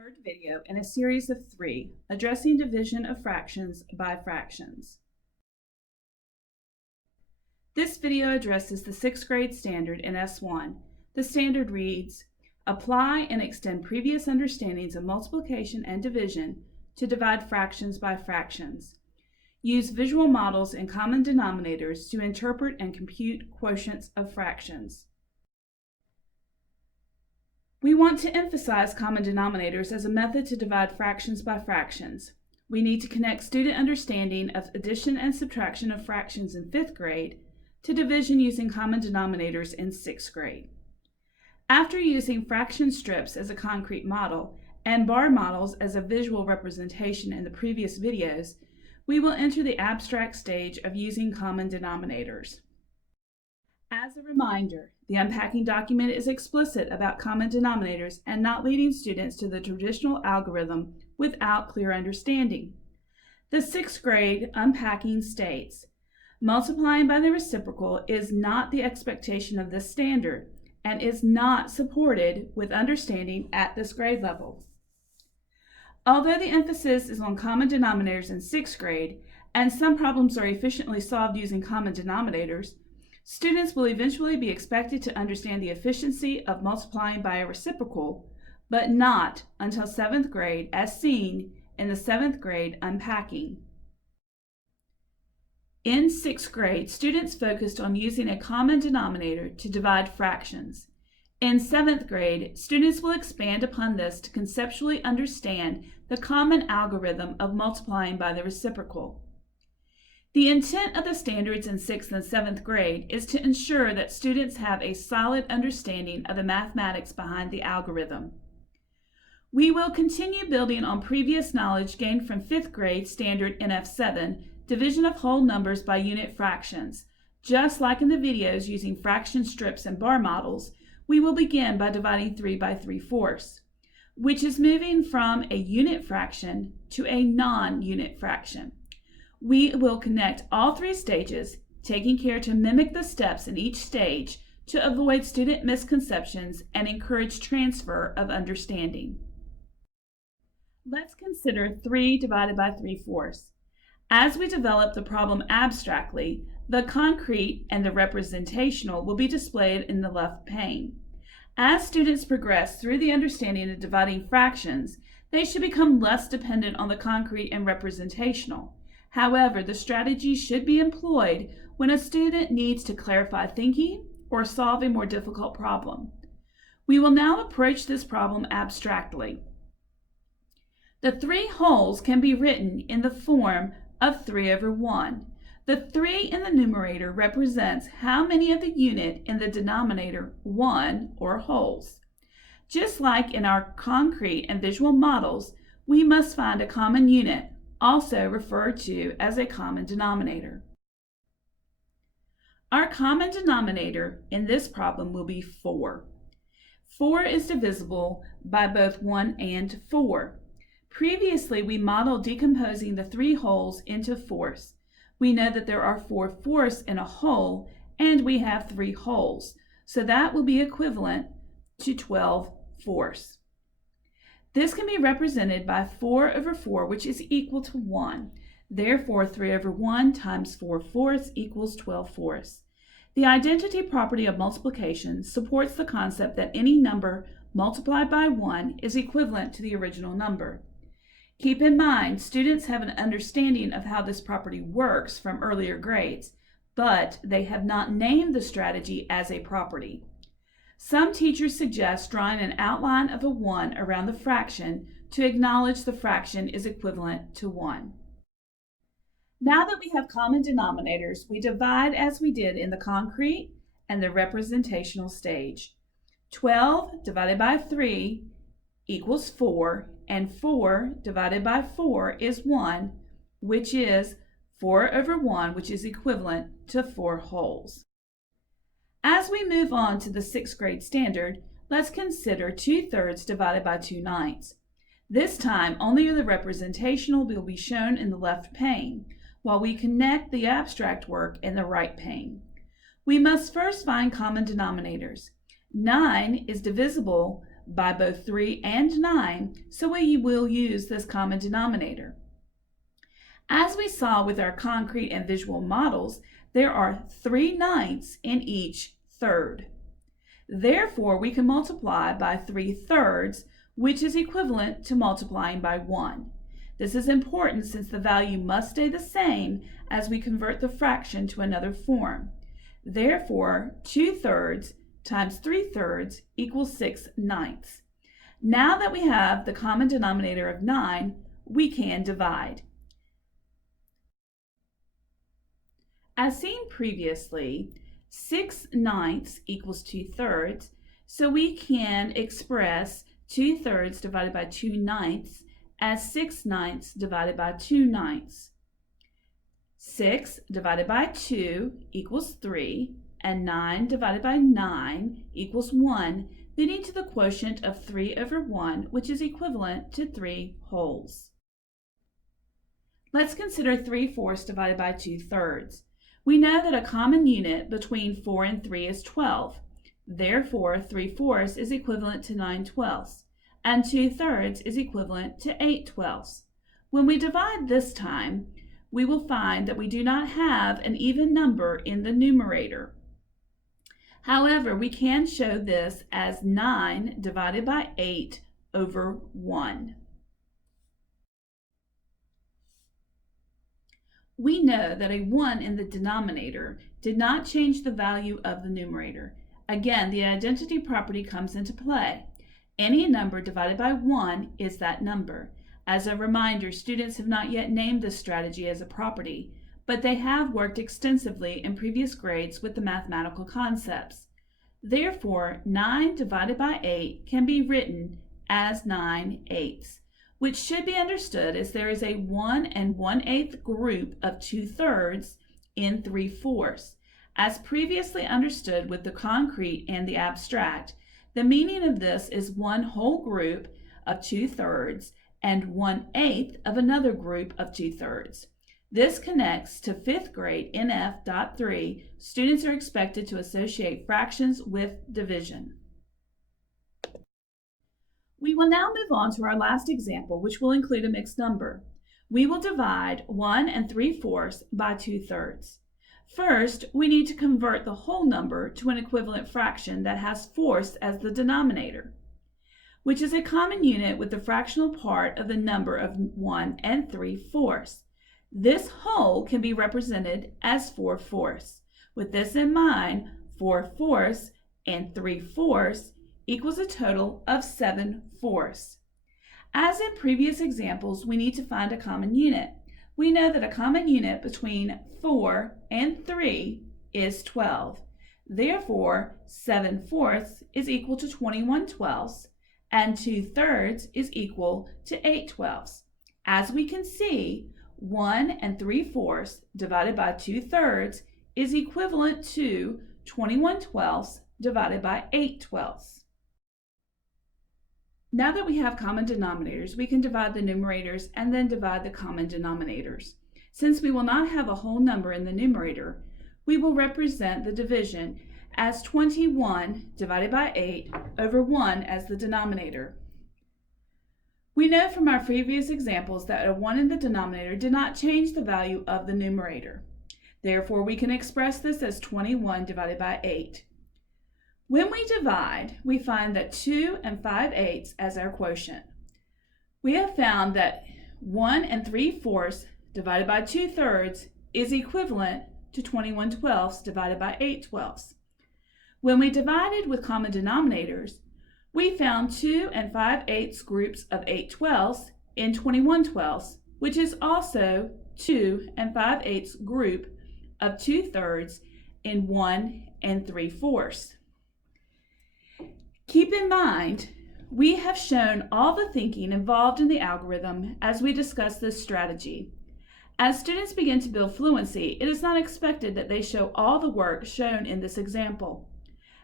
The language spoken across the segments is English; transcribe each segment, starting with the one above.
third video in a series of 3 addressing division of fractions by fractions. This video addresses the 6th grade standard in S1. The standard reads, apply and extend previous understandings of multiplication and division to divide fractions by fractions. Use visual models and common denominators to interpret and compute quotients of fractions. We want to emphasize common denominators as a method to divide fractions by fractions. We need to connect student understanding of addition and subtraction of fractions in 5th grade to division using common denominators in 6th grade. After using fraction strips as a concrete model and bar models as a visual representation in the previous videos, we will enter the abstract stage of using common denominators. As a reminder, the unpacking document is explicit about common denominators and not leading students to the traditional algorithm without clear understanding. The 6th grade unpacking states, multiplying by the reciprocal is not the expectation of this standard and is not supported with understanding at this grade level. Although the emphasis is on common denominators in 6th grade and some problems are efficiently solved using common denominators, students will eventually be expected to understand the efficiency of multiplying by a reciprocal, but not until 7th grade as seen in the 7th grade unpacking. In 6th grade, students focused on using a common denominator to divide fractions. In 7th grade, students will expand upon this to conceptually understand the common algorithm of multiplying by the reciprocal. The intent of the standards in 6th and 7th grade is to ensure that students have a solid understanding of the mathematics behind the algorithm. We will continue building on previous knowledge gained from 5th grade standard NF7, division of whole numbers by unit fractions. Just like in the videos using fraction strips and bar models, we will begin by dividing 3 by 3/4, which is moving from a unit fraction to a non-unit fraction. We will connect all 3 stages, taking care to mimic the steps in each stage to avoid student misconceptions and encourage transfer of understanding. Let's consider 3 divided by 3/4. As we develop the problem abstractly, the concrete and the representational will be displayed in the left pane. As students progress through the understanding of dividing fractions, they should become less dependent on the concrete and representational. However, the strategy should be employed when a student needs to clarify thinking or solve a more difficult problem. We will now approach this problem abstractly. The 3 wholes can be written in the form of 3/1. The 3 in the numerator represents how many of the unit in the denominator 1 or wholes. Just like in our concrete and visual models, we must find a common unit, also referred to as a common denominator. Our common denominator in this problem will be 4. 4 is divisible by both 1 and 4. Previously, we modeled decomposing the 3 wholes into fourths. We know that there are 4 fourths in a whole, and we have 3 wholes, so that will be equivalent to 12 fourths. This can be represented by 4/4, which is equal to 1. Therefore, 3/1 times 4 fourths equals 12 fourths. The identity property of multiplication supports the concept that any number multiplied by 1 is equivalent to the original number. Keep in mind, students have an understanding of how this property works from earlier grades, but they have not named the strategy as a property. Some teachers suggest drawing an outline of a 1 around the fraction to acknowledge the fraction is equivalent to 1. Now that we have common denominators, we divide as we did in the concrete and the representational stage. 12 divided by 3 equals 4, and 4 divided by 4 is 1, which is 4/1, which is equivalent to 4 wholes. As we move on to the 6th grade standard, let's consider 2/3 divided by 2/9. This time, only the representational will be shown in the left pane, while we connect the abstract work in the right pane. We must first find common denominators. 9 is divisible by both 3 and 9, so we will use this common denominator. As we saw with our concrete and visual models, there are 3/9 in each third. Therefore, we can multiply by 3/3, which is equivalent to multiplying by 1. This is important since the value must stay the same as we convert the fraction to another form. Therefore, 2/3 times 3/3 equals 6/9. Now that we have the common denominator of 9, we can divide. As seen previously, 6/9 equals 2/3, so we can express 2/3 divided by 2/9 as 6/9 divided by 2/9. 6 divided by 2 equals 3, and 9 divided by 9 equals 1, leading to the quotient of 3/1, which is equivalent to 3 wholes. Let's consider 3/4 divided by 2/3. We know that a common unit between 4 and 3 is 12. Therefore, 3/4 is equivalent to 9/12, and 2/3 is equivalent to 8/12. When we divide this time, we will find that we do not have an even number in the numerator. However, we can show this as 9 divided by 8 over 1. We know that a 1 in the denominator did not change the value of the numerator. Again, the identity property comes into play. Any number divided by 1 is that number. As a reminder, students have not yet named this strategy as a property, but they have worked extensively in previous grades with the mathematical concepts. Therefore, 9 divided by 8 can be written as 9/8, which should be understood as there is a 1 1/8 group of 2/3 in 3/4. As previously understood with the concrete and the abstract, the meaning of this is one whole group of 2/3 and 1/8 of another group of 2/3. This connects to 5th grade NF.3. Students are expected to associate fractions with division. We will now move on to our last example, which will include a mixed number. We will divide 1 3/4 by 2/3. First, we need to convert the whole number to an equivalent fraction that has fourths as the denominator, which is a common unit with the fractional part of the number of 1 3/4. This whole can be represented as 4/4. With this in mind, 4/4 and 3/4 equals a total of 7/4. As in previous examples, we need to find a common unit. We know that a common unit between 4 and 3 is 12. Therefore, 7/4 is equal to 21/12, and 2/3 is equal to 8/12. As we can see, 1 3/4 divided by 2/3 is equivalent to 21/12 divided by 8/12. Now that we have common denominators, we can divide the numerators and then divide the common denominators. Since we will not have a whole number in the numerator, we will represent the division as 21 divided by 8 over 1 as the denominator. We know from our previous examples that a 1 in the denominator did not change the value of the numerator. Therefore, we can express this as 21 divided by 8. When we divide, we find that 2 5/8 as our quotient. We have found that 1 3/4 divided by 2/3 is equivalent to 21/12 divided by 8/12. When we divided with common denominators, we found 2 5/8 groups of 8/12 in 21/12, which is also 2 5/8 group of 2/3 in 1 3/4. Keep in mind, we have shown all the thinking involved in the algorithm as we discuss this strategy. As students begin to build fluency, it is not expected that they show all the work shown in this example.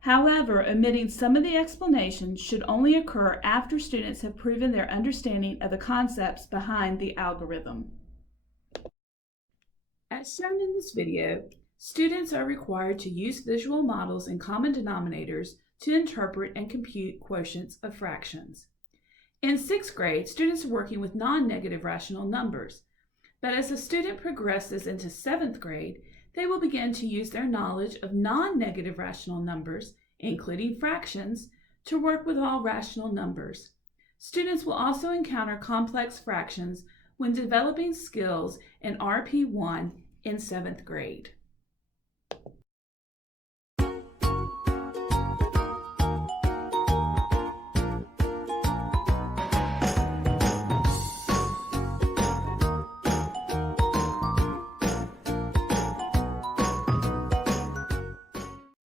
However, omitting some of the explanations should only occur after students have proven their understanding of the concepts behind the algorithm. As shown in this video, Students are required to use visual models and common denominators to interpret and compute quotients of fractions. In 6th grade, students are working with non-negative rational numbers, but as a student progresses into 7th grade, they will begin to use their knowledge of non-negative rational numbers, including fractions, to work with all rational numbers. Students will also encounter complex fractions when developing skills in RP1 in 7th grade.